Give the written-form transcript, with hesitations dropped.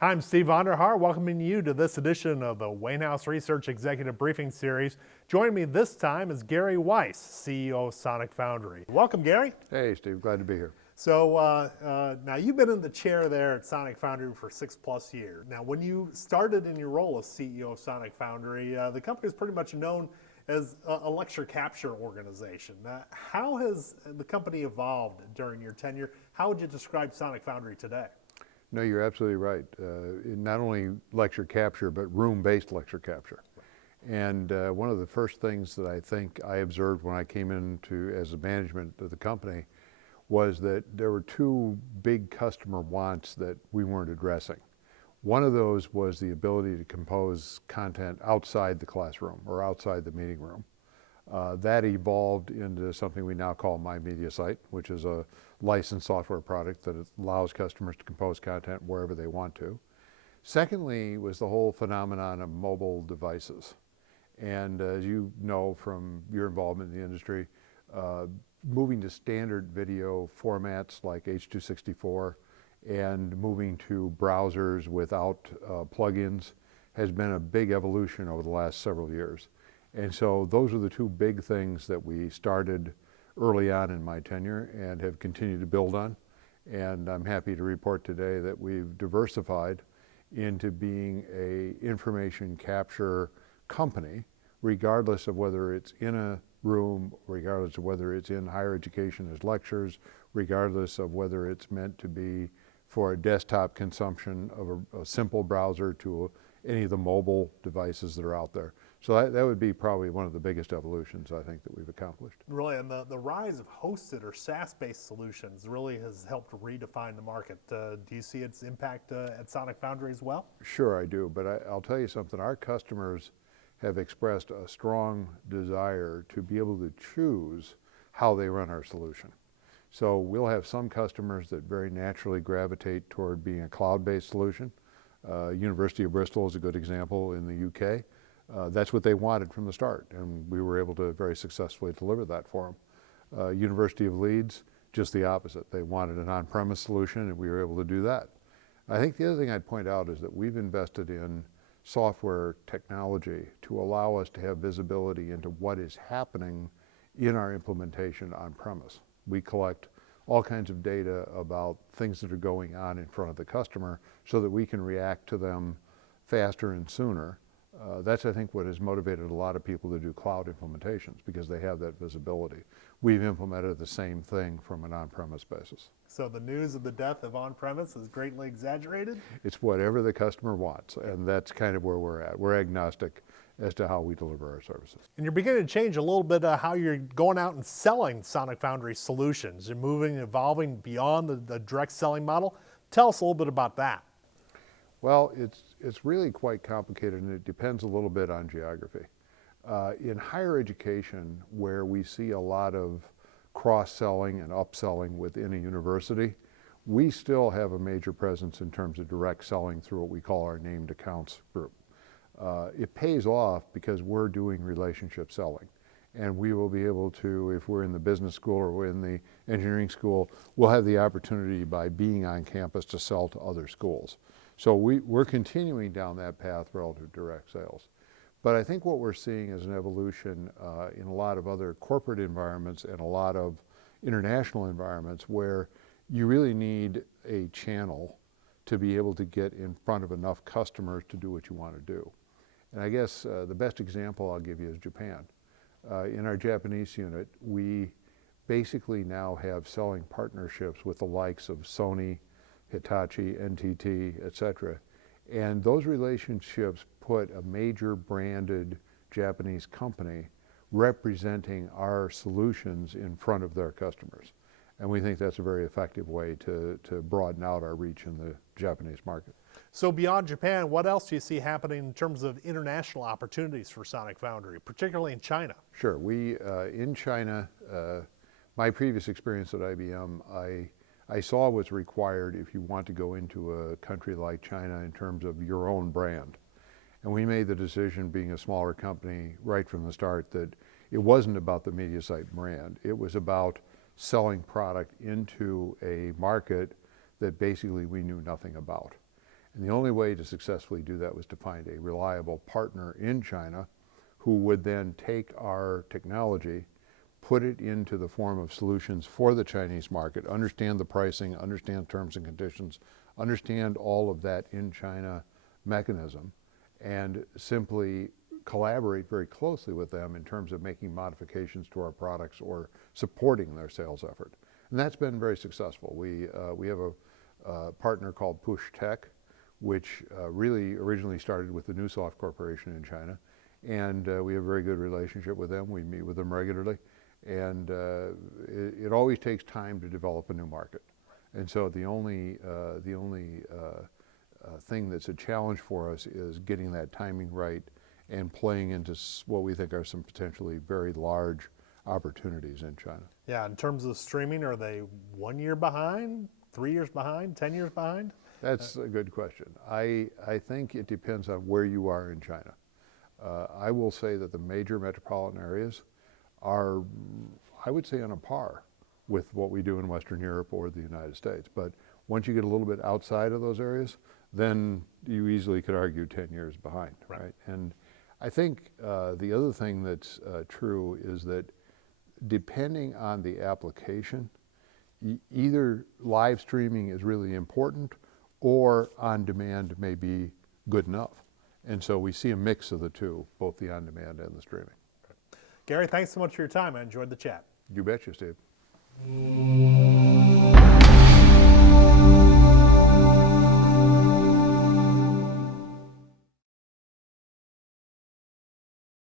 I'm Steve Vonder, Haar, welcoming you to this edition of the Wainhouse Research Executive Briefing Series. Joining me this time is Gary Weis, CEO of Sonic Foundry. Welcome, Gary. Hey, Steve, glad to be here. So now you've been in the chair there at Sonic Foundry for 6+ years. Now, when you started in your role as CEO of Sonic Foundry, the company is pretty much known as a lecture capture organization. How has the company evolved during your tenure? How would you describe Sonic Foundry today? No, you're absolutely right. Not only lecture capture, but room-based lecture capture. And one of the first things that I think I observed when I came into as the management of the company was that there were two big customer wants that we weren't addressing. One of those was the ability to compose content outside the classroom or outside the meeting room. That evolved into something we now call My Media Site, which is a licensed software product that allows customers to compose content wherever they want to. Secondly was the whole phenomenon of mobile devices. And as you know from your involvement in the industry, moving to standard video formats like H.264 and moving to browsers without plugins has been a big evolution over the last several years. And so those are the two big things that we started early on in my tenure and have continued to build on. And I'm happy to report today that we've diversified into being an information capture company, regardless of whether it's in a room, regardless of whether it's in higher education as lectures, regardless of whether it's meant to be for a desktop consumption of a simple browser to any of the mobile devices that are out there. So that would be probably one of the biggest evolutions I think that we've accomplished. Really, and the rise of hosted or SaaS-based solutions really has helped redefine the market. Do you see its impact at Sonic Foundry as well? Sure I do, but I'll tell you something. Our customers have expressed a strong desire to be able to choose how they run our solution. So we'll have some customers that very naturally gravitate toward being a cloud-based solution. University of Bristol is a good example in the UK. That's what they wanted from the start, and we were able to very successfully deliver that for them. University of Leeds, just the opposite. They wanted an on-premise solution, and we were able to do that. I think the other thing I'd point out is that we've invested in software technology to allow us to have visibility into what is happening in our implementation on-premise. We collect all kinds of data about things that are going on in front of the customer so that we can react to them faster and sooner. That's, I think, what has motivated a lot of people to do cloud implementations, because they have that visibility. We've implemented the same thing from an on-premise basis. So the news of the death of on-premise is greatly exaggerated? It's whatever the customer wants, and that's kind of where we're at. We're agnostic as to how we deliver our services. And you're beginning to change a little bit how you're going out and selling Sonic Foundry solutions. You're moving and evolving beyond the direct selling model. Tell us a little bit about that. Well, it's really quite complicated, and it depends a little bit on geography. In higher education, where we see a lot of cross-selling and upselling within a university, we still have a major presence in terms of direct selling through what we call our named accounts group. It pays off because we're doing relationship selling, and we will be able to, if we're in the business school or we're in the engineering school, we'll have the opportunity by being on campus to sell to other schools. So we're continuing down that path relative to direct sales. But I think what we're seeing is an evolution in a lot of other corporate environments and a lot of international environments where you really need a channel to be able to get in front of enough customers to do what you want to do. And I guess the best example I'll give you is Japan. In our Japanese unit, we basically now have selling partnerships with the likes of Sony, Hitachi, NTT, etc. And those relationships put a major branded Japanese company representing our solutions in front of their customers. And we think that's a very effective way to broaden out our reach in the Japanese market. So beyond Japan, what else do you see happening in terms of international opportunities for Sonic Foundry, particularly in China? Sure. In China, my previous experience at IBM, I saw what's required if you want to go into a country like China in terms of your own brand. And we made the decision, being a smaller company right from the start, that it wasn't about the MediaSite brand. It was about selling product into a market that basically we knew nothing about. And the only way to successfully do that was to find a reliable partner in China who would then take our technology, put it into the form of solutions for the Chinese market, understand the pricing, understand terms and conditions, understand all of that in China mechanism, and simply collaborate very closely with them in terms of making modifications to our products or supporting their sales effort. And that's been very successful. We have a partner called Push Tech, which really originally started with the Newsoft Corporation in China. And we have a very good relationship with them. We meet with them regularly. And it always takes time to develop a new market. And so the only thing that's a challenge for us is getting that timing right and playing into what we think are some potentially very large opportunities in China. Yeah, in terms of streaming, are they 1 year behind, 3 years behind, 10 years behind? That's a good question. I think it depends on where you are in China. I will say that the major metropolitan areas are, I would say, on a par with what we do in Western Europe or the United States. But once you get a little bit outside of those areas, then you easily could argue 10 years behind, right? And I think the other thing that's true is that depending on the application, either live streaming is really important or on demand may be good enough. And so we see a mix of the two, both the on demand and the streaming. Gary, thanks so much for your time. I enjoyed the chat. You betcha, Steve.